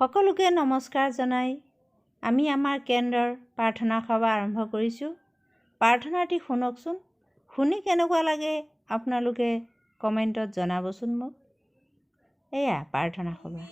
সকলোকে নমস্কাৰ জনাই আমি আমাৰ কেন্দ্ৰৰ প্ৰাৰ্থনা সভা আৰম্ভ কৰিছোঁ। প্ৰাৰ্থনাটি শুনকচোন। শুনি কেনেকুৱা লাগে আপোনালোকে কমেণ্টত জনাবচোন মোক। এয়া প্ৰাৰ্থনা সভা।